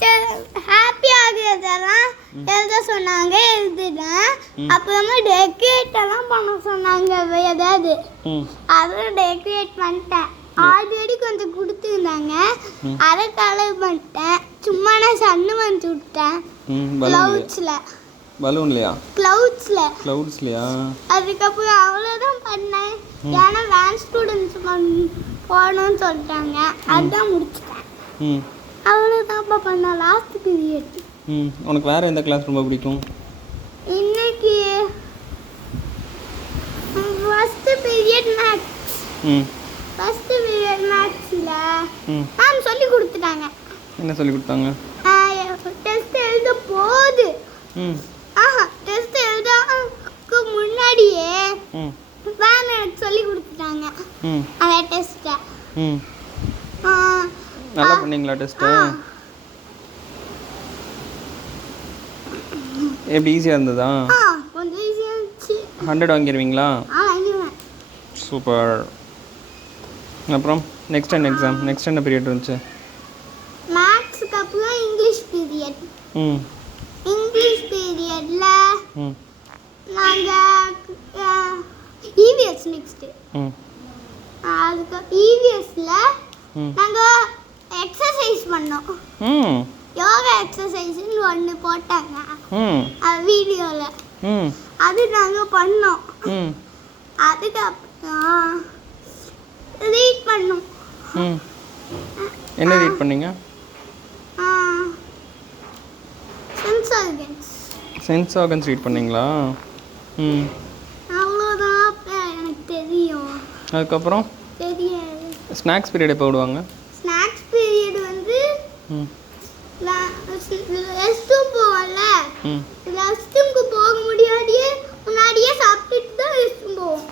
Teacher happy ஆகுறதெல்லாம் எழுத சொன்னாங்க, எழுதிட்டேன். அப்புறமா டெக்கரேட் எல்லாம் பண்ண சொன்னாங்க ஏதாவது, அதுவும் டெக்கரேட் பண்ணிட்டேன். ஆல்ரெடி கொஞ்சம் கொடுத்துருந்தாங்க, அதை கலர் பண்ணிட்டேன். சும்மா நான் சன்னு வந்து விட்டேன் க்ளவுட்ஸில். பலூன்லையா? க்ளவுட்ஸ்லையா? அதுக்கப்புறம் அவ்வளோதான் பண்ணேன். ஏன்னா வேன் ஸ்டூடெண்ட்ஸ் போகணும்னு சொல்லிட்டாங்க, அதுதான் முடிச்சிட்டேன். அவ்வளோதான்ப்பா பண்ண லாஸ்ட் பீரியட். உனக்கு வேறு எந்த கிளாஸ் ரொம்ப பிடிக்கும்? இன்னைக்கு first period maths. First period மேக்ஸில் மேம் சொல்லி கொடுத்துட்டாங்க. என்ன சொல்லி கொடுத்தாங்க? டெஸ்ட் எழுத போகுது, டெஸ்ட் எழுதுக்கு முன்னாடியே மேம் எனக்கு சொல்லி கொடுத்துட்டாங்க அந்த டெஸ்ட்டை. நல்லா பண்ணீங்களா டெஸ்ட்டு? எப்படி ஈஸியாக இருந்ததா? கொஞ்சம் ஈஸியாக இருந்துச்சு. 100 வாங்கிடுவீங்களா? வாங்கிடுவேன். சூப்பர். அப்புறம் நெக்ஸ்ட் என்ன பீரியட் இருந்துச்சு? மேக்ஸுக்கு அப்புறம் இங்கிலீஷ் பீரியட். இங்கிலீஷ் பீரியட்ல நாங்கள் இவிஎஸ் நெக்ஸ்ட்டு. அதுக்கு இவிஎஸ்ல நாங்கள் எக்ஸசைஸ் பண்ணோம். யோகா எக்ஸசைஸ்ன்னு ஒன்று போட்டாங்க வீடியோவில், அது நாங்கள் பண்ணோம். அதுக்கப்புறம் ரீட் பண்ணோம். என்ன ரீட் பண்ணீங்க? சென்ஸ் ஆர்கன்ஸ் ரீட் பண்ணீங்களா? அவ்வளோதான் எனக்கு தெரியும். அதுக்கப்புறம் தெரியாது. ஸ்நாக்ஸ் பீரியட் எப்போ விடுவாங்க? ஸ்நாக்ஸ் பீரியட் வந்து ரெஸ்ட் ரூம் போவோம்ல, ரெஸ்ட் ரூமுக்கு போக முன்னாடியே சாப்பிட்டுட்டு தான் ரெஸ்ட் ரூம் போவோம்.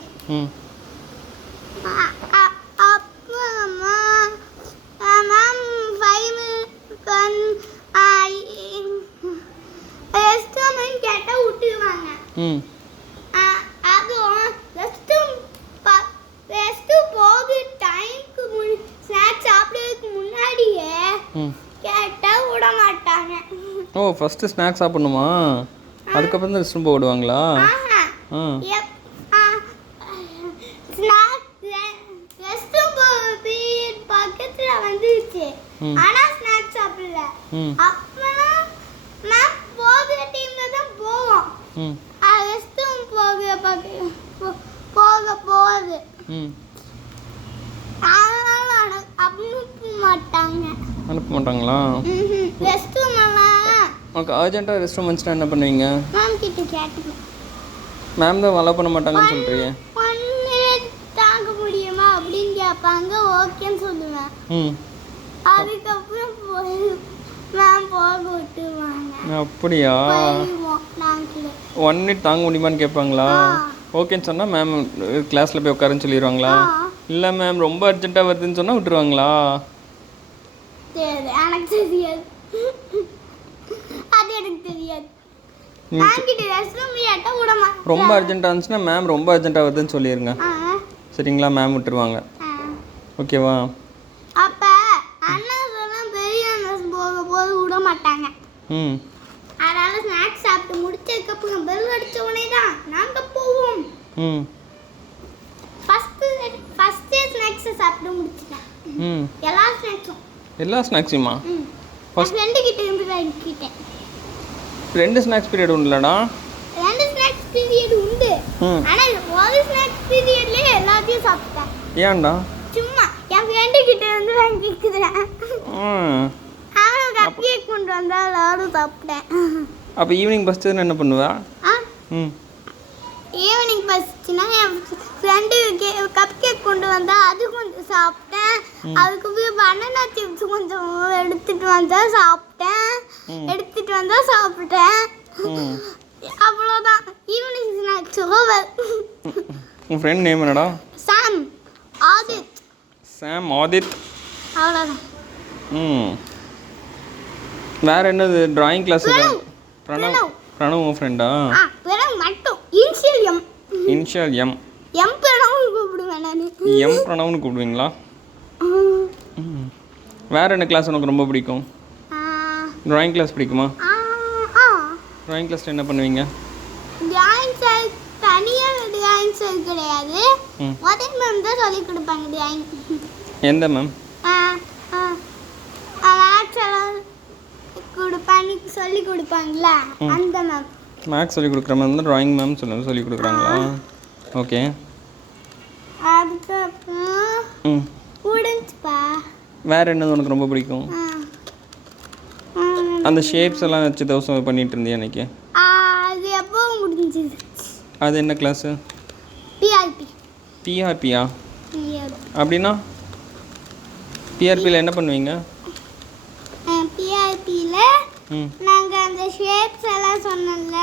அப்புறமா மேம் 5 minutes ரெஸ்ட் ரூம்னு கேட்டால் விட்டுருவாங்க. அதுவும் ரெஸ்ட் ரூம் போக டைமுக்கு ஸ்நாக்ஸ் சாப்பிட்றதுக்கு முன்னாடியே கேட்டால் விட மாட்டாங்க. ஓ, ஃபஸ்ட்டு ஸ்நாக்ஸ் சாப்பிடணுமா? அதுக்கப்புறம் தான் ரெஸ்ட் ரூம் போக விடுவாங்களா? ரெஸ்ட் ரூம் பீரியட் பக்கத்தில் வந்துருச்சு, ஆனால் ஸ்நாக்ஸ் சாப்பிடல. அப்புறம் மேம் போகிற டைமில் தான் போவோம். ரெஸ்ட் ரூம் போகுது, அனுப்ப மாட்டாங்களா? ரெஸ்ட் ரூம் எல்லாம் உனக்கு அர்ஜென்ட்டாக ரெஸ்ட் ரூம் வந்துச்சுன்னா என்ன பண்ணுவீங்க? மேம் கிட்ட கேட்டுக்கலாம். மேம் தான் அலோவ் பண்ண மாட்டாங்கன்னு சொல்கிறீங்க. 1 minute தாங்க முடியுமா அப்படின்னு கேட்பாங்க, ஓகேன்னு சொல்லுவேன். அதுக்கப்புறம் மேம் போக விட்டுருவாங்க. அப்படியா? 1 minute தாங்க முடியுமான்னு கேட்பாங்களா? ஓகேன்னு சொன்னால் மேம் கிளாஸில் போய் உட்காருன்னு சொல்லிடுவாங்களா? இல்லை மேம் ரொம்ப அர்ஜென்ட்டாக வருதுன்னு சொன்னால் விட்டுருவாங்களா? எனக்கு தெரியாது, அது எனக்கு தெரியாது. ரொம்ப அர்ஜென்ட்டாக இருந்துச்சுன்னா மேம் ரொம்ப அர்ஜென்ட்டாக வருதுன்னு சொல்லிடுங்க, சரிங்களா? மேம் விட்டுருவாங்க, ஓகேவா? அப்போ அண்ணா சொன்னால் பெரிய அண்ணா போது விட மாட்டாங்க. அதனால ஸ்நாக்ஸ் சாப்பிட்டு முடிச்சதுக்கப்புறம் பெல் அடித்த உடனே தான் நாங்கள் போவோம். ஃபஸ்ட்டு ஸ்நாக்ஸை சாப்பிட்டு முடிச்சிட்டேன். எல்லா ஸ்நாக்ஸுமா? ஃபர்ஸ்ட் 2 கிட்ட இருந்து வாங்கிட்டேன். 2 ஸ்நாக்ஸ் பீரியட் உண்டுலடா? 2 ஸ்நாக்ஸ் பீரியட் உண்டு, ஆனால் ஒரு ஸ்நாக்ஸ் பீரியட்லேயே எல்லாத்தையும் சாப்பிட்டேன். ஏன்டா? சும்மா என் ஃப்ரெண்டு கிட்ட இருந்து வாங்கிக்கிறேன். அவனும் கப் கேக் கொண்டு வந்தா எல்லாரும் சாப்பிட்டேன். அப்போ ஈவினிங் பஸ்ட்டு என்ன பண்ணுவா? ஈவினிங் பஸ்ச்சுன்னா என் ஃப்ரெண்டு கப் கேக் கொண்டு வந்தா அது கொஞ்சம் சாப்பிட்டேன். அதுக்கப்புறம் பனானா சிப்ஸ் கொஞ்சம் எடுத்துட்டு வந்தா சாப்பிட்டேன். அவ்வளோதான், ஈவினிங் ஸ்நாக்ஸ் ஓவர். உன் ஃப்ரெண்ட் நேம் என்னடா? சாம் ஆதித். அவ்வளோதான். வேற என்னது? Drawing class? பிரணவ் உன் ஃப்ரெண்டா? பிரணவ் மட்டும் இனிஷியல் எம். பிரணவ்னு கூப்பிடுவேன் நான். பிரணவ்னு கூப்பிடுவீங்களா? வேற என்ன கிளாஸ் உனக்கு ரொம்ப பிடிக்கும்? ட்ராயிங் கிளாஸ் பிடிக்குமா? ஆ ஆ ட்ராயிங் கிளாஸில் என்ன பண்ணுவீங்க? டிராயிங் சார் தனியாக டிராயிங் சார் கிடையாது. ம். ஒரே மேம் தான் சொல்லிக் கொடுப்பாங்க டிராயிங். எந்த மேம்? மேக்ஸ் எல்லாம் சொல்லி கொடுப்பாங்களா அந்த மேம். மேக்ஸ் சொல்லி கொடுக்குற மேம் தான் ட்ராயிங் மேம் சொல்லி கொடுக்குறாங்களா? ஓகே. அதுக்கப்புறம் முடிஞ்சுப்பா. வேறு என்னது உனக்கு ரொம்ப பிடிக்கும்? அந்த ஷேப்ஸ் எல்லாம் வச்சு தோசை பண்ணிட்டு இருந்தியா அன்னைக்கு? அது எப்போ முடிஞ்சிது? அது என்ன கிளாஸு? பிஆர்பி. பிஆர்பியா? அப்படின்னா பிஆர்பியில் என்ன பண்ணுவீங்க? பிஆர்பியில் நாங்கள் அந்த ஷேப்ஸ் எல்லாம் சொன்னோம்ல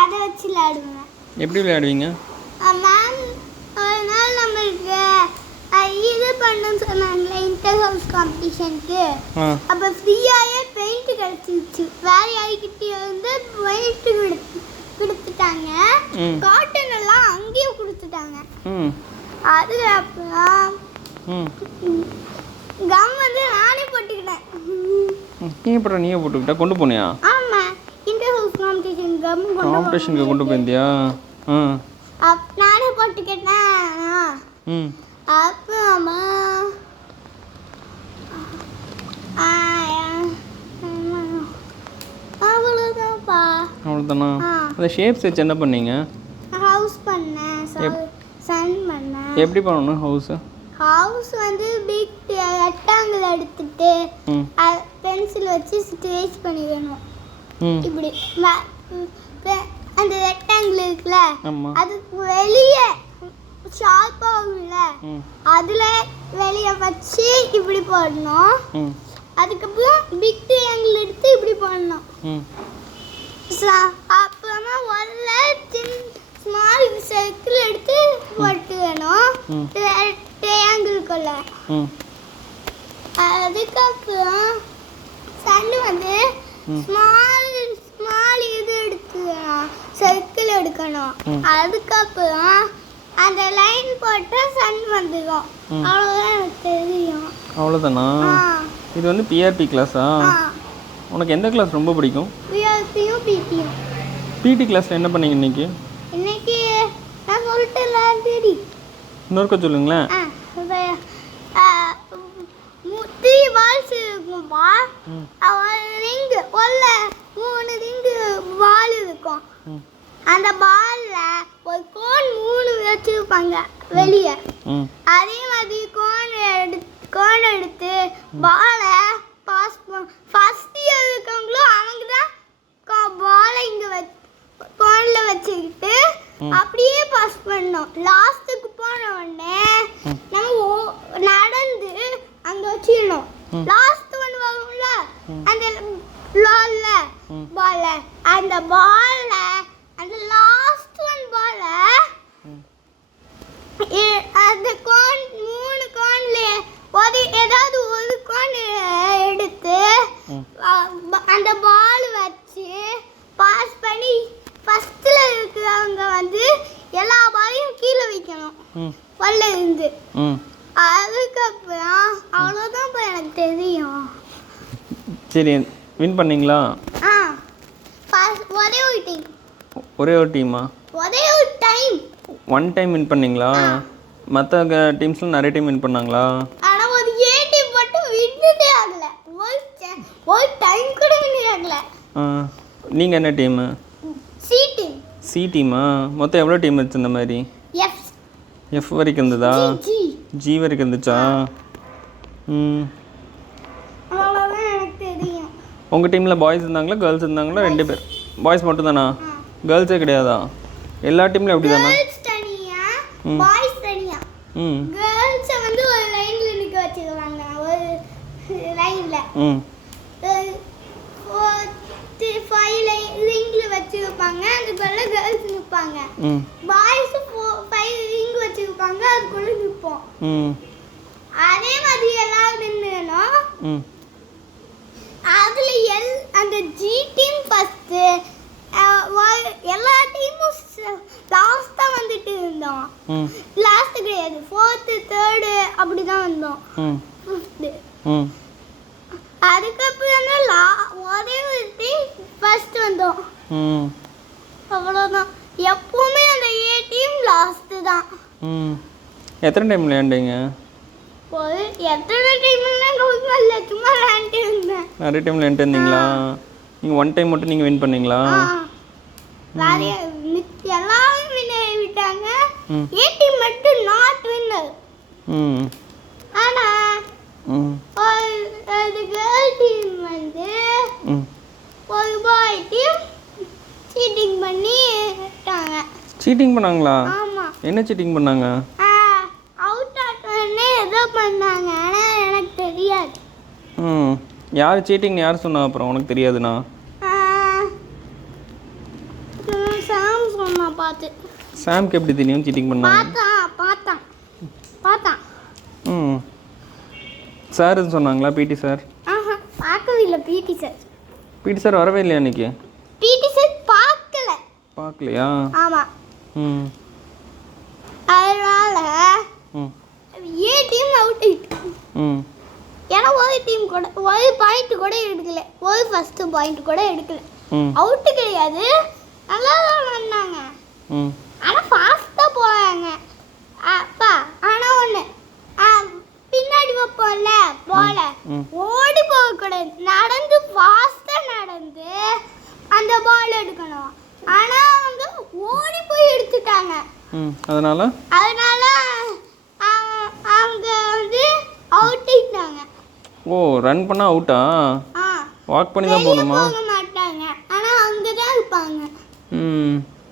அதை வச்சு விளையாடுவேன். எப்படி விளையாடுவீங்க? மேம் ஒரு நாள் நம்மளுக்கு இது பண்ணணும்னு சொன்னாங்களே இன்டர் ஹவுஸ் காம்படிஷனுக்கு. அப்போ ஃப்ரீயாகவே பெயிண்ட் கிடச்சிருச்சு. வேறு யாருக்கிட்டே வந்து பெயிண்ட் கொடுத்துட்டாங்க. காட்டன் எல்லாம் அங்கேயே கொடுத்துட்டாங்க. அதுக்கப்புறம் கம் வந்து நானே போட்டுக்கிட்டேன். நீயே போட்டுக்கிட்டா கொண்டு போனியா? ஆமாம், இன்டர் ஹவுஸ் காம்படிஷன் கம் காம்படிஷனுக்கு கொண்டு போயிருந்தியா? நானே போட்டுக்கிட்டேன். அப்புறமா அவ்வளோதான்ப்பா. அவ்வளோதானா? அந்த ஷேப்ஸ் வச்சு என்ன பண்ணீங்க? ஹவுஸ் பண்ணேன், சன் பண்ணேன். எப்படி பண்ணணும் ஹவுஸ் வந்து பிக் ரெக்டாங்கிள் எடுத்துட்டு பென்சில் வச்சு ஸ்ட்ரெச் பண்ணிடணும். இப்படி அந்த ரெக்டாங்கிள் இருக்குல்ல அதுக்கு வெளியே ஷார்ப்பாகும்ல அதில் வெளியே வச்சு இப்படி போடணும். அதுக்கப்புறம் பிக் ட்ரையாங்கிள் எடுத்து இப்படி போடணும். அப்புறமா உள்ள ஸ்மால் சர்க்கிள் எடுத்து போட்டுக்கணும் ட்ரையாங்கிள்குள்ள. அதுக்கப்புறம் சன் வந்து ஸ்மால் இது எடுத்துக்கணும், சர்க்கிள் எடுக்கணும். அதுக்கப்புறம் அந்த லைன் போட்டு சன் வந்துடும். அவ்வளோதான் எனக்கு தெரியும். அவ்வளோதானா? இது வந்து பிஆர்பி கிளாஸா? உனக்கு எந்த கிளாஸ் ரொம்ப பிடிக்கும்? பிஆர்பியும் பிடியும். பிடி கிளாஸில் என்ன பண்ணீங்க இன்னைக்கு? இன்னைக்கு நான் சொல்லிட்டேன் சரி. இன்னொருக்க சொல்லுங்களேன். 3 பால்ஸ் இருக்கும்பா. ரிங்கு உள்ள 3 ரிங்கு பால் இருக்கும். அந்த பால்ல ஒரு கோன் 3 வச்சிருப்பாங்க வெளியே. அதே மாதிரி கோன் எடுத்து பாலை ஃபர்ஸ்ட் இயர் இருக்கவங்களும் அவங்க தான் பாலை இங்கே கோனில் வச்சுக்கிட்டு அப்படியே பாஸ் பண்ணோம். லாஸ்ட்டுக்கு போன உடனே நம்ம நடந்து அங்கே வச்சிடணும். லாஸ்ட் ஒன் வரும்ல அந்த பால்ல அந்த பால்ல அந்த லாஸ்ட் ஒன் பால்ல அந்த கோன் 3 கோன்ல ஏதாவது ஒரு கோன் எடுத்து அந்த பால் வச்சு பாஸ் பண்ணி ஃபர்ஸ்ட்ல இருக்கிறவங்க வந்து எல்லா பாலையும் கீழே வைக்கணும் உள்ள இருந்து. அதுக்கப்புறம் அவ்வளோதான் எனக்கு தெரியும். சரி, வின் பண்ணீங்களா? ஒரே ஒரு டீமா? ஒரே ஒரு டைம். ஒன் டைம் வின் பண்ணீங்களா? மற்ற டீம்ஸ்லாம் நிறைய டைம் வின் பண்ணாங்களா? ஆனால் ஒரு ஏ டீம் மட்டும் வின்னே ஆகலை. ஒரு டைம் கூட வின் ஆகலை. நீங்கள் என்ன டீமு? C team. சி டீமா? மொத்தம் எவ்வளோ டீம் இருந்துச்சு இந்த மாதிரி? எஃப் வரைக்கும் இருந்ததா? ஜி வரைக்கும் இருந்துச்சா? அவ்வளோதான் எனக்கு தெரியும். உங்கள் டீமில் பாய்ஸ் இருந்தாங்களா கேர்ள்ஸ் இருந்தாங்களா? 2 பேர். பாய்ஸ் மட்டும் தானா? கேர்ள்ஸே கிடையாதா? எல்லா டீம்லையும் எப்படி தானா? கேர்ள்ஸ் தனியா, பாய்ஸ் தனியா. கேர்ள்ஸ் வந்து ஒரு லைன்ல நிக்க வச்சிருவாங்க. ஒரு லைன்ல 5 ரிங்ல வச்சிருப்பாங்க. அதுக்குள்ள கேர்ள்ஸ் நிப்பாங்க. பாய்ஸ் 5 ரிங் வச்சிருப்பாங்க. அதுக்குள்ள நிப்போம். அதே மாதிரி எல்லாரும் நின்னோம். அதுல அந்த ஜி டீம் ஃபர்ஸ்ட், எல்லா டீமும் லாஸ்டா வந்துட்டு இருந்தோம். லாஸ்ட் கிடையாது, 4th 3rd அப்படிதான் வந்தோம். 5th. அதுக்கப்புறம் ம் அவ்வளோதான். எப்பவுமே அந்த ஏ டீம் லாஸ்ட்டு தான். ம் எத்தனை டைம் விளையாண்டீங்க? ஒரு எத்தனை டைம்லாம் கவுஸ்மல்ல சும்மா விளையாண்டு இருந்தேன். நிறைய டைம் விளையாண்டு இருந்தீங்களா? நீங்கள் ஒன் டைம் மட்டும் நீங்கள் வின் பண்ணீங்களா? நிறைய எல்லாரும் வின் விட்டாங்க. ஏ டீம் மட்டும் நாட் வின்னர். ம் ஆனா ஒரு கேர்ள் டீம் வந்து ஒரு பாய் டீம் சீட்டிங் பண்ணி விட்டாங்க. சீட்டிங் பண்ணாங்களா? ஆமா. என்ன சீட்டிங் பண்ணாங்க? அவுட் ஆட்டோன்னு ஏதோ பண்ணாங்க. ஆனால் எனக்கு தெரியாது. ம் யார் சீட்டிங் யார் சொன்னா? அப்புறம் உனக்கு தெரியாதுண்ணா? சாம் சொன்னா பார்த்து. சாம்க்கு எப்படி தெரியும் சீட்டிங் பண்ணாங்க? பார்த்தான். ம் சார் சொன்னாங்களா? பிடி சார்? பார்க்கவே இல்லை. பிடி சார் வரவே இல்லையா அன்னைக்கு? பிடி சார் பார்க்கலையா? ஆமாம். ம் அதனால ஏ டீம் அவுட் ஆயிட்டு. ம் ஏன்னா ஒரு டீம் கூட ஒரு பாயிண்ட் கூட எடுக்கல. ஒரு ஃபர்ஸ்ட் பாயிண்ட் கூட எடுக்கல. அவுட்டு கிடையாது. நல்லா தான் வந்தாங்க. ஆனால் ஃபாஸ்ட்டாக போகிறாங்க. அப்பா ஆனால் ஒன்று பின்னாடி வைப்போம்ல போல ஓடி போகக்கூடாது. நடந்து ஃபாஸ்ட்டாக நடந்து அந்த பால் எடுக்கணும். ஆனால் அவங்க ஓடி போய் எடுத்துட்டாங்க. அதனால அவங்க வந்து அவுட் ஆயிட்டாங்க. ஓ ரன் பண்ணா அவுட்டா? வாக் பண்ணி தான் போகணுமா? போக மாட்டாங்க. ஆனா அங்க தான் இருப்பாங்க.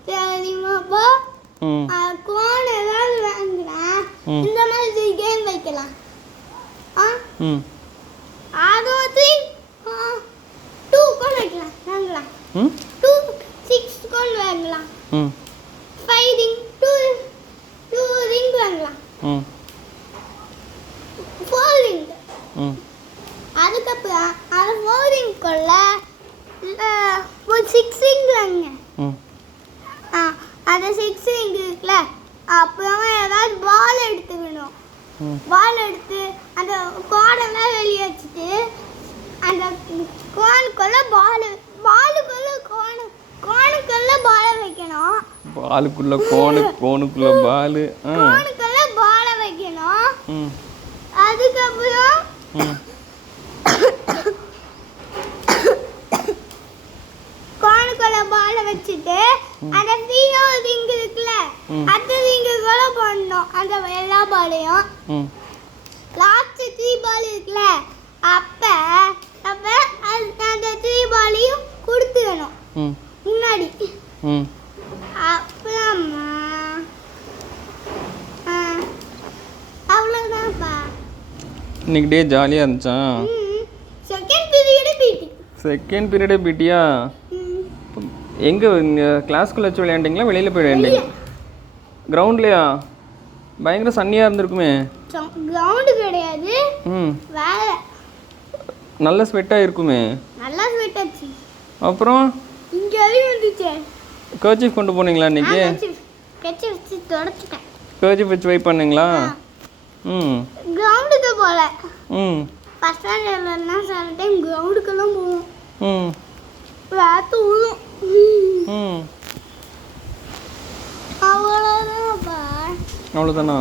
சரிமாப்பா. கோன் ஏதாவது வாங்குறேன். இந்த மாதிரி கேம் வைக்கலாம். அது வந்து 2 கோன் வைக்கலாம். வாங்கலாம். 6 கோன் வாங்கலாம். 5 ரிங் 2 ரிங் வாங்கலாம். 4 ரிங். அதுக்கப்புறம் அந்த 4 ரிங்குள்ள ஒரு 6 ரிங் வாங்க. அந்த 6 ரிங் இருக்குல்ல, அப்புறமா ஏதாவது பால் எடுத்துக்கணும். பால் எடுத்து அந்த கோடெல்லாம் வெளியே வச்சுட்டு அந்த கோனுக்குள்ள கோனுக்குள்ள பாலை வைக்கணும். பாலுக்குள்ள கோனுக்குள்ள பால். கோனுக்குள்ள பாலை வைக்கணும். அதுக்கப்புறம் கோனுக்குள்ள பாலை வச்சுட்டு அந்த ஃபீனோ ரிங் இருக்குல்ல, அந்த ரிங்குக்குள்ள போடணும். அந்த எல்லா பாலையும் லாஸ்ட் 3 பால் இருக்குல்ல, அப்ப அந்த 3 பாலையும் கொடுத்துடணும் முன்னாடி. அப்புறமா அவ்வளோதான்ப்பா. இன்னைக்கு டே ஜாலியாக இருந்துச்சா? செகண்ட் பீரியடே பிடியா? எங்கே கிளாஸ்க்குள்ளே வச்சு விளையாண்டிங்களா வெளியில் போய் விளையாண்டிங்க? கிரவுண்ட்லையா? பயங்கர சன்னியாக இருந்திருக்குமே. கிரவுண்டு கிடையாது, வேற நல்ல ஸ்வெட்டாக இருக்குமே. நல்லா ஸ்வெட் ஆச்சு. அப்புறம் இங்கே வரையும் வந்துச்சு. கர்ச்சீஃப் கொண்டு போனீங்களா இன்னைக்கு? கர்ச்சீஃப் வச்சு தொடச்சிட்டேன். கர்ச்சீஃப் வச்சு வெயிட் பண்ணீங்களா? கிரவுண்டுக்கு போகல. ஃபர்ஸ்ட் ஸ்டாண்டர்ட்லன்னா சில டைம் கிரவுண்டுக்கெல்லாம் போவோம். ராத்து விழும். அவ்வளோதானா?